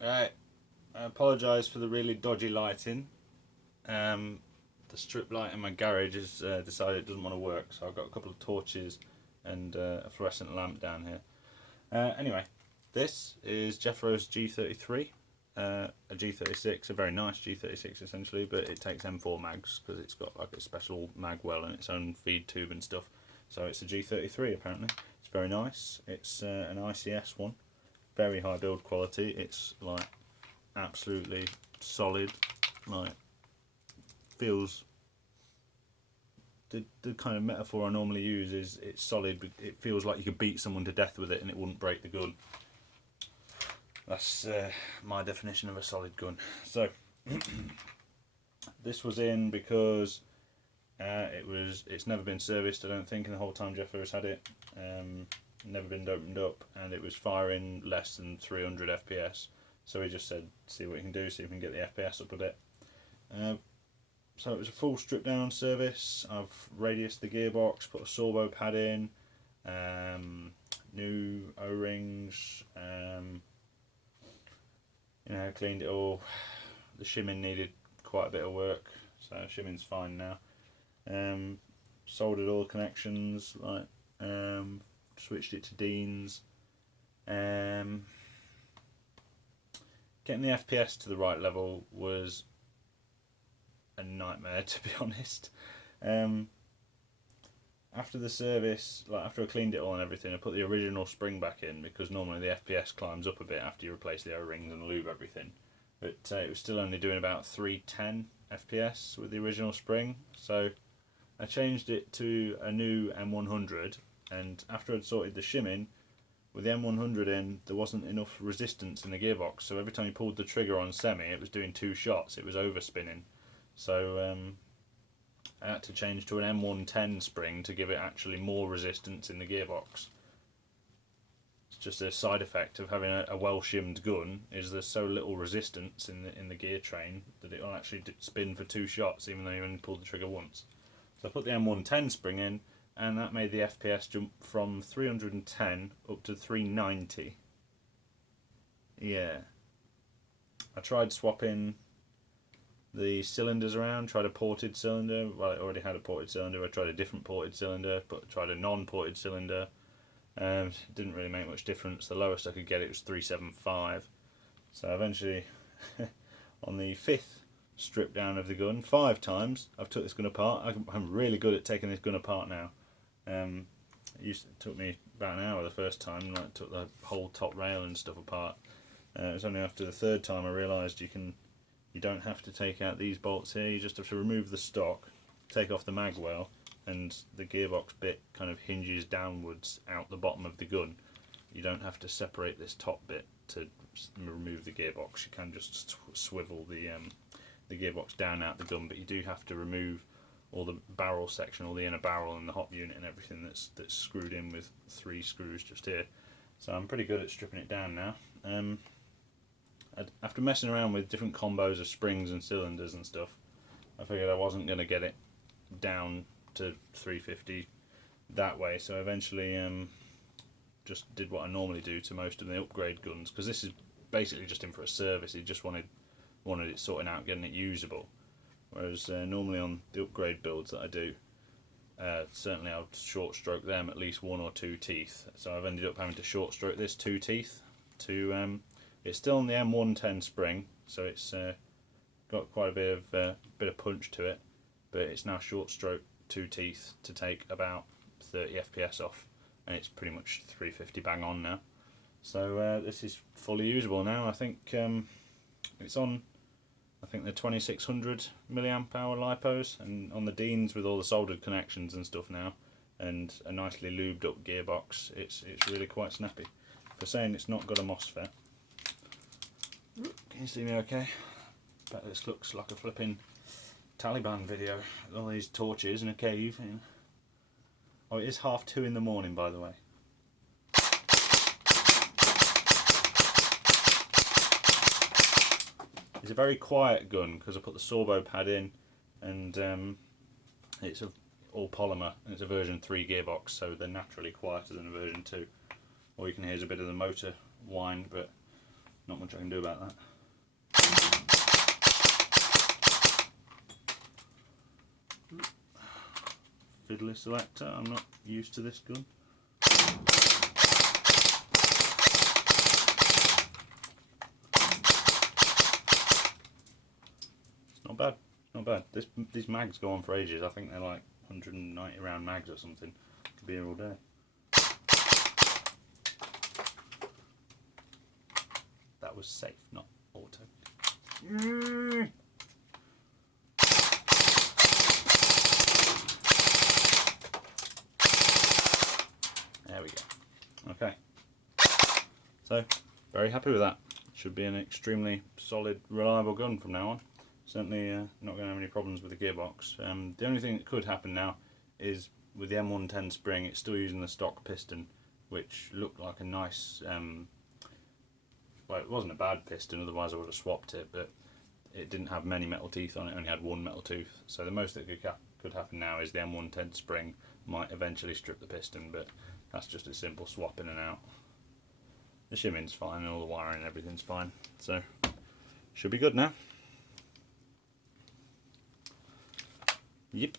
Right, I apologise for the really dodgy lighting. The strip light in my garage has decided it doesn't want to work, so I've got a couple of torches and a fluorescent lamp down here. Anyway, this is Jeffro's G33, a G36, a very nice G36 essentially, but it takes M4 mags because it's got like a special mag well and its own feed tube and stuff. So it's a G33 apparently. It's very nice. It's an ICS one, very high build quality. It's like absolutely solid, like feels the kind of metaphor I normally use is it's solid, but it feels like you could beat someone to death with it and it wouldn't break the gun. That's my definition of a solid gun. So this was in because it's never been serviced, I don't think, in the whole time Jeffro has had it. Never been opened up, and it was firing less than 300 FPS. So we just said, see what we can do, see if we can get the FPS up a bit. So it was a full strip down service. I've radiused the gearbox, put a sorbo pad in, new O-rings, cleaned it all. The shimming needed quite a bit of work, so shimming's fine now. Soldered all the connections, switched it to Dean's. Getting the FPS to the right level was a nightmare, to be honest. After the service, after I cleaned it all and everything, I put the original spring back in because normally the FPS climbs up a bit after you replace the O-rings and lube everything. But it was still only doing about 310 FPS with the original spring, so I changed it to a new M100, and after I'd sorted the shimming, with the M100 in, there wasn't enough resistance in the gearbox, so every time you pulled the trigger on semi, it was doing 2 shots, it was overspinning. So I had to change to an M110 spring to give it actually more resistance in the gearbox. It's just a side effect of having a well-shimmed gun, is there's so little resistance in the gear train that it will actually spin for 2 shots even though you only pulled the trigger once. So I put the M110 spring in, and that made the FPS jump from 310 up to 390. Yeah. I tried swapping the cylinders around, tried a ported cylinder. Well, it already had a ported cylinder. I tried a different ported cylinder, but tried a non-ported cylinder. Didn't really make much difference. The lowest I could get it was 375. So eventually, on the 5th strip down of the gun, 5 times I've took this gun apart. I'm really good at taking this gun apart now. It took me about an hour the first time. Took the whole top rail and stuff apart. It was only after the 3rd time I realised you don't have to take out these bolts here. You just have to remove the stock, take off the mag well, and the gearbox bit kind of hinges downwards out the bottom of the gun. You don't have to separate this top bit to remove the gearbox. You can just swivel the gearbox down out the gun, but you do have to remove all the barrel section, all the inner barrel and the hop unit and everything that's screwed in with 3 screws just here. So I'm pretty good at stripping it down now. After messing around with different combos of springs and cylinders and stuff, I figured I wasn't going to get it down to 350 that way, so eventually just did what I normally do to most of the upgrade guns, because this is basically just in for a service. He just wanted it sorting out, getting it usable, whereas normally on the upgrade builds that I do, certainly I'll short stroke them at least 1 or 2 teeth, so I've ended up having to short stroke this 2 teeth to it's still on the M110 spring, so it's got quite a bit of punch to it, but it's now short stroke 2 teeth to take about 30 FPS off, and it's pretty much 350 bang on now. So this is fully usable now. I think it's on, I think the 2600 milliamp hour lipos, and on the Deans with all the soldered connections and stuff now, and a nicely lubed up gearbox. It's really quite snappy. For saying it's not got a MOSFET. Can you see me okay? Bet this looks like a flipping Taliban video with all these torches in a cave. Oh, it is 2:30 in the morning, by the way. It's a very quiet gun because I put the sorbo pad in, and it's all polymer, and it's a version 3 gearbox, so they're naturally quieter than a version 2. All you can hear is a bit of the motor whine, but not much I can do about that. Fiddly selector, I'm not used to this gun. It's not bad, not bad. These mags go on for ages. I think they're like 190 round mags or something. Could be here all day. That was safe, not auto. There we go. Okay. So, very happy with that. Should be an extremely solid, reliable gun from now on. Certainly not going to have any problems with the gearbox. The only thing that could happen now is with the M110 spring, it's still using the stock piston, which looked like a nice, well, it wasn't a bad piston, otherwise I would have swapped it, but it didn't have many metal teeth on it, only had one metal tooth. So the most that could happen now is the M110 spring might eventually strip the piston, but that's just a simple swap in and out. The shimming's fine and all the wiring and everything's fine, so should be good now. Yep.